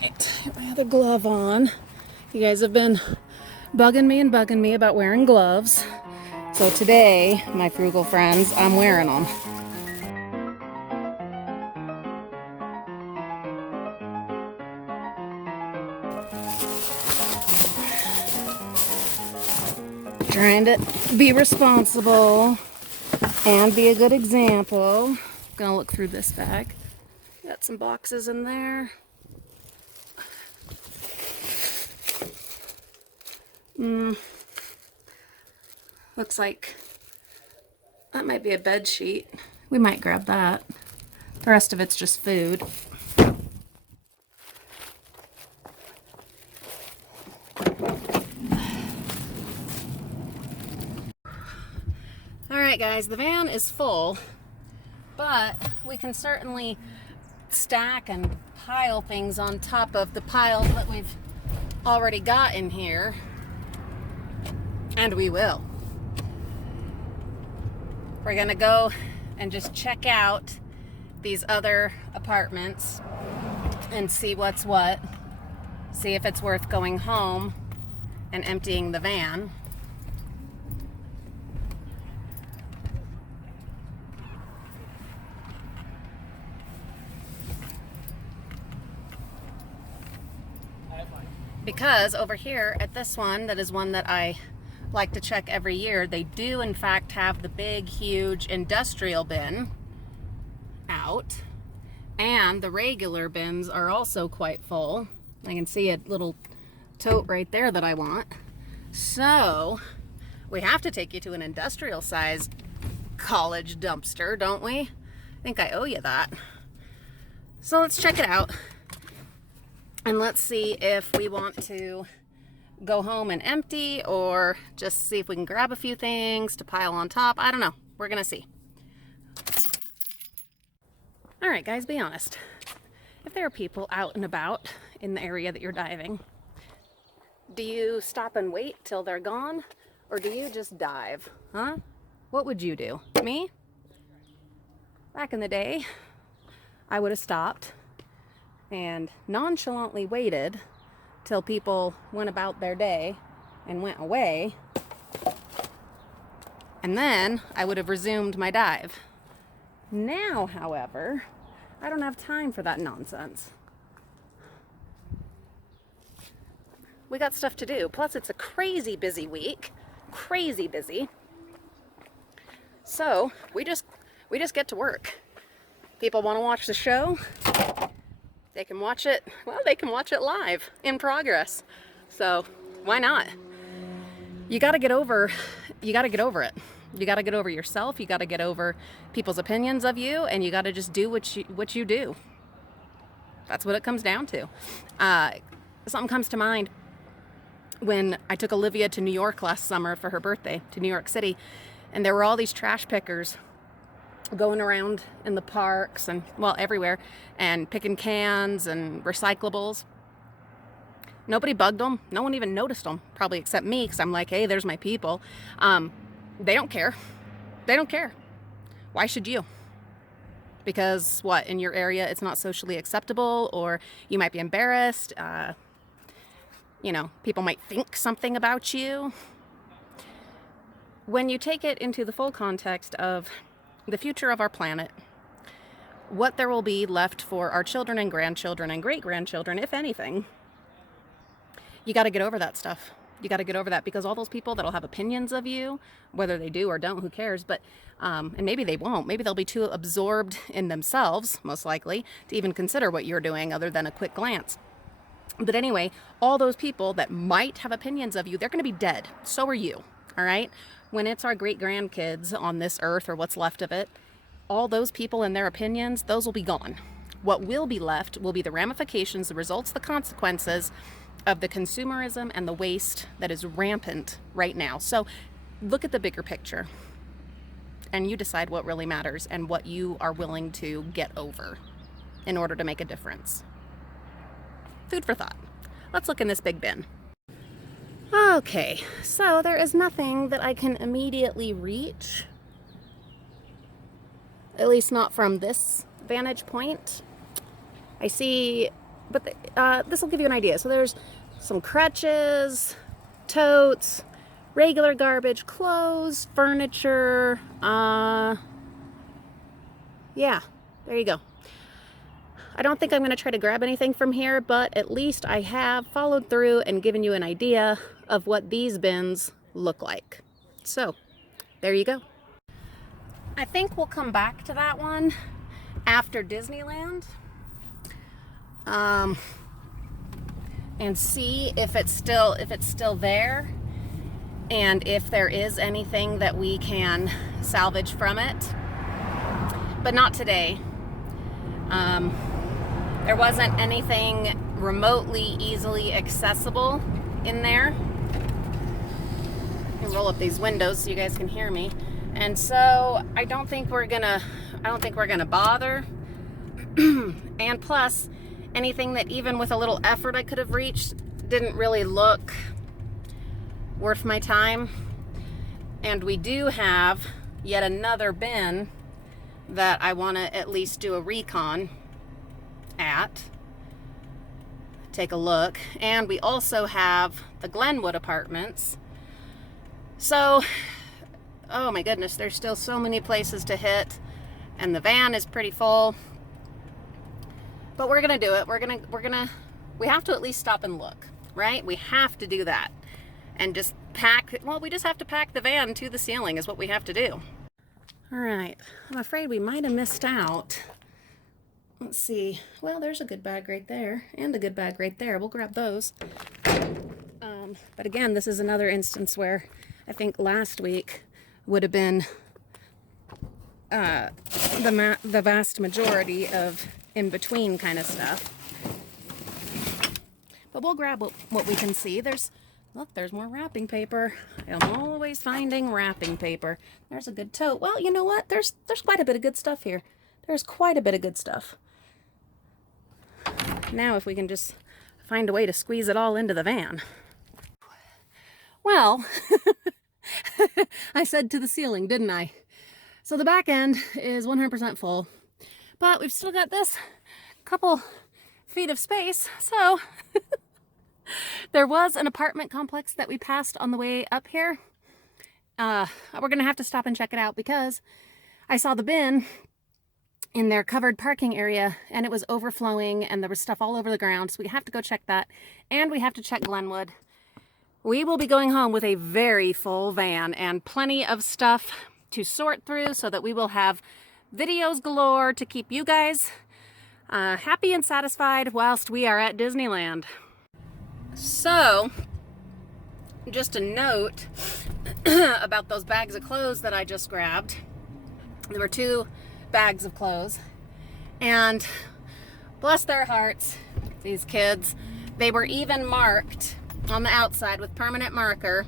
right, get my other glove on. You guys have been bugging me about wearing gloves. So today, my frugal friends, I'm wearing them. Trying to be responsible and be a good example. Gonna look through this bag. Got some boxes in there. Looks like that might be a bed sheet. We might grab that. The rest of it's just food. All right, guys, the van is full, but we can certainly stack and pile things on top of the piles that we've already got in here, and we will. We're gonna go and just check out these other apartments and see what's what, see if it's worth going home and emptying the van. Because over here at this one, that is one that I like to check every year, they do in fact have the big, huge industrial bin out, and the regular bins are also quite full. I can see a little tote right there that I want. So we have to take you to an industrial size college dumpster, don't we? I think I owe you that. So let's check it out. And let's see if we want to go home and empty or just see if we can grab a few things to pile on top. I don't know. We're going to see. All right, guys, be honest. If there are people out and about in the area that you're diving, do you stop and wait till they're gone, or do you just dive? Huh? What would you do? Me? Back in the day, I would have stopped and nonchalantly waited till people went about their day and went away, and then I would have resumed my dive. Now, however, I don't have time for that nonsense. We got stuff to do. Plus, it's a crazy busy week. Crazy busy. So, we just get to work. People want to watch the show, they can watch it, well, they can watch it live, in progress. So, why not? You gotta get over it. You gotta get over yourself, you gotta get over people's opinions of you, and you gotta just do what you do. That's what it comes down to. Something comes to mind when I took Olivia to New York last summer for her birthday, to New York City, and there were all these trash pickers going around in the parks and, well, everywhere, and picking cans and recyclables. Nobody bugged them. No one even noticed them, probably except me, because I'm like, hey, there's my people. They don't care. They don't care. Why should you? Because what, in your area it's not socially acceptable, or you might be embarrassed. People might think something about you. When you take it into the full context of the future of our planet, what there will be left for our children and grandchildren and great-grandchildren, if anything, you got to get over that stuff. You got to get over that, because all those people that'll have opinions of you, whether they do or don't, who cares, but and maybe they won't, maybe they'll be too absorbed in themselves, most likely, to even consider what you're doing other than a quick glance. But anyway, all those people that might have opinions of you, they're going to be dead. So are you. All right? When it's our great-grandkids on this earth, or what's left of it, all those people and their opinions, those will be gone. What will be left will be the ramifications, the results, the consequences of the consumerism and the waste that is rampant right now. So look at the bigger picture, and you decide what really matters and what you are willing to get over in order to make a difference. Food for thought. Let's look in this big bin. Okay, so there is nothing that I can immediately reach, at least not from this vantage point. I see this will give you an idea. So there's some crutches, totes, regular garbage, clothes, furniture. Yeah, there you go. I don't think I'm going to try to grab anything from here, but at least I have followed through and given you an idea of what these bins look like. So, there you go. I think we'll come back to that one after Disneyland. And see if it's still there, and if there is anything that we can salvage from it. But not today. There wasn't anything remotely easily accessible in there. I can roll up these windows so you guys can hear me. And so I don't think we're gonna bother. And plus, anything that even with a little effort I could have reached didn't really look worth my time. And we do have yet another bin that I want to at least do a recon at. Take a look. And we also have the Glenwood apartments. So, oh my goodness, there's still so many places to hit, and the van is pretty full. But we're gonna do it. We have to at least stop and look, right? We have to do that. And just we just have to pack the van to the ceiling is what we have to do. All right, I'm afraid we might have missed out. Let's see. Well, there's a good bag right there, and a good bag right there. We'll grab those. But again, this is another instance where I think last week would have been the vast majority of in-between kind of stuff. But we'll grab what we can see. Look, there's more wrapping paper. I'm always finding wrapping paper. There's a good tote. Well, you know what? There's quite a bit of good stuff here. There's quite a bit of good stuff. Now, if we can just find a way to squeeze it all into the van. Well, I said to the ceiling, didn't I? So the back end is 100% full, but we've still got this couple feet of space. So there was an apartment complex that we passed on the way up here. We're going to have to stop and check it out because I saw the bin in their covered parking area and it was overflowing and there was stuff all over the ground. So we have to go check that, and we have to check Glenwood. We will be going home with a very full van and plenty of stuff to sort through so that we will have videos galore to keep you guys happy and satisfied whilst we are at Disneyland. So, just a note about those bags of clothes that I just grabbed. There were 2 bags of clothes, and bless their hearts, these kids, they were even marked on the outside with permanent marker,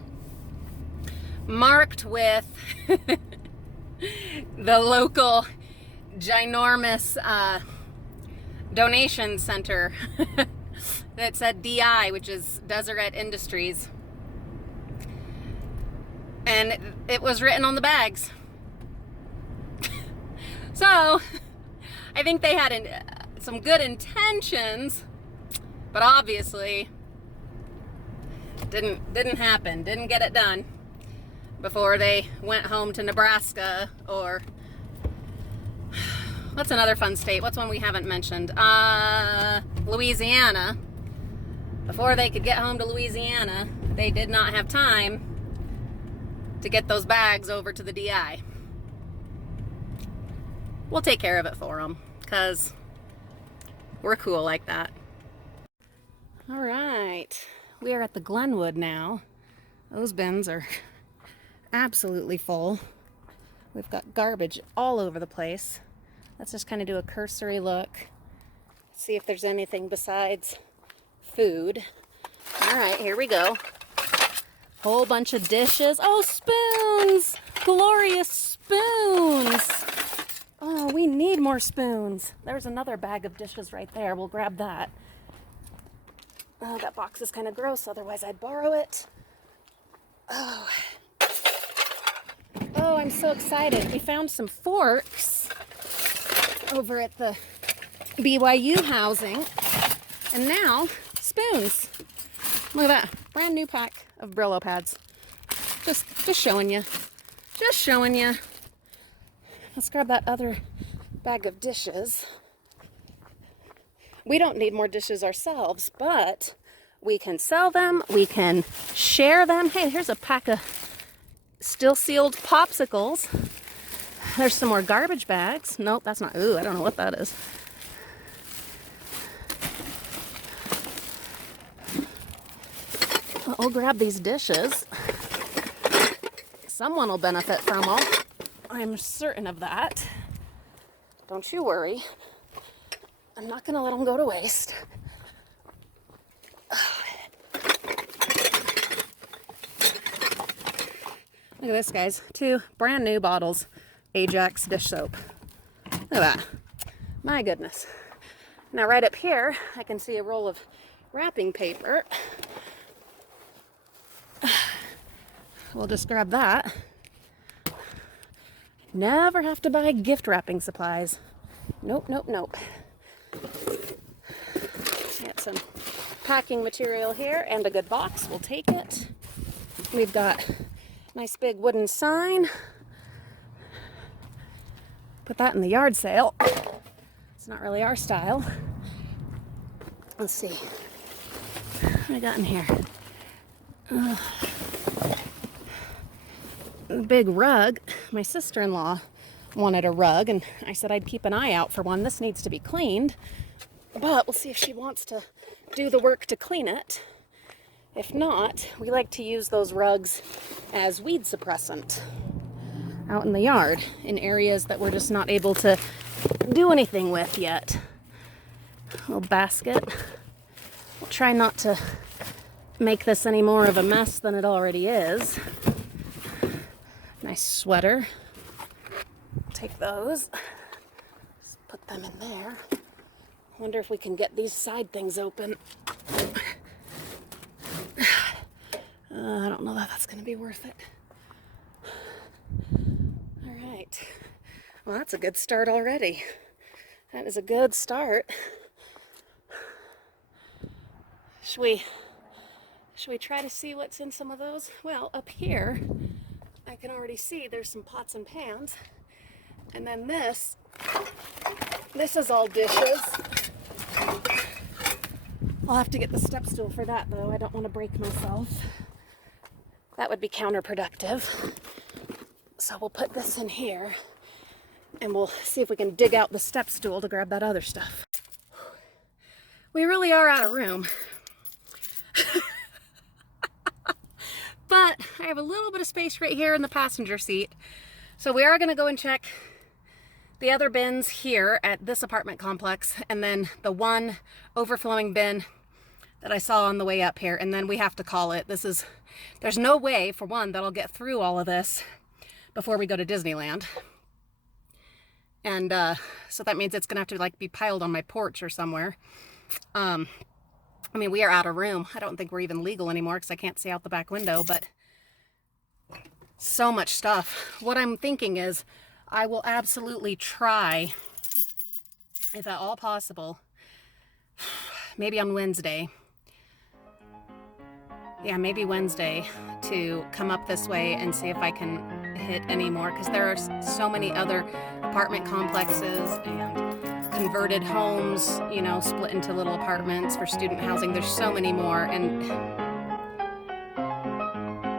marked with the local ginormous donation center that said DI, which is Deseret Industries, and it was written on the bags. So I think they had some good intentions, but obviously didn't happen, didn't get it done before they went home to Nebraska, or what's another fun state? What's one we haven't mentioned? Louisiana. Before they could get home to Louisiana, they did not have time to get those bags over to the DI. We'll take care of it for them, because we're cool like that. All right. We are at the Glenwood now. Those bins are absolutely full. We've got garbage all over the place. Let's just kind of do a cursory look. See if there's anything besides food. All right, here we go. Whole bunch of dishes. Oh, spoons! Glorious spoons! Oh, we need more spoons. There's another bag of dishes right there. We'll grab that. Oh, that box is kind of gross, otherwise I'd borrow it. Oh, I'm so excited. We found some forks over at the BYU housing. And now, spoons. Look at that, brand new pack of Brillo pads. Just showing you. Just showing you. Let's grab that other bag of dishes. We don't need more dishes ourselves, but we can sell them. We can share them. Hey, here's a pack of still sealed popsicles. There's some more garbage bags. Nope, that's not. Ooh, I don't know what that is. I'll grab these dishes. Someone will benefit from them. I'm certain of that. Don't you worry. I'm not going to let them go to waste. Look at this, guys. 2 brand new bottles. Ajax dish soap. Look at that. My goodness. Now right up here, I can see a roll of wrapping paper. We'll just grab that. Never have to buy gift wrapping supplies. Nope, nope, nope. Get some packing material here and a good box. We'll take it. We've got a nice big wooden sign. Put that in the yard sale. It's not really our style. Let's see. What I got in here? Big rug. My sister-in-law wanted a rug, and I said I'd keep an eye out for one. This needs to be cleaned, but we'll see if she wants to do the work to clean it. If not, we like to use those rugs as weed suppressant out in the yard in areas that we're just not able to do anything with yet. Little basket. We'll try not to make this any more of a mess than it already is. Nice sweater. Take those. Just put them in there. Wonder if we can get these side things open. I don't know that that's going to be worth it. All right. Well, that's a good start already. That is a good start. Should we try to see what's in some of those? Well, up here, I can already see there's some pots and pans. And then this is all dishes. I'll have to get the step stool for that, though. I don't want to break myself. That would be counterproductive. So we'll put this in here, and we'll see if we can dig out the step stool to grab that other stuff. We really are out of room. But I have a little bit of space right here in the passenger seat. So we are going to go and check the other bins here at this apartment complex, and then the one overflowing bin that I saw on the way up here, and then we have to call it. There's no way, for one, that I'll get through all of this before we go to Disneyland. And so that means it's gonna have to like be piled on my porch or somewhere. I mean, we are out of room. I don't think we're even legal anymore because I can't see out the back window, but so much stuff. What I'm thinking is I will absolutely try, if at all possible, maybe on Wednesday. Yeah, maybe Wednesday, to come up this way and see if I can hit any more, because there are so many other apartment complexes and converted homes, you know, split into little apartments for student housing. There's so many more, and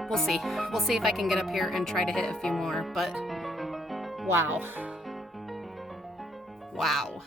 we'll see. We'll see if I can get up here and try to hit a few more, but wow. Wow.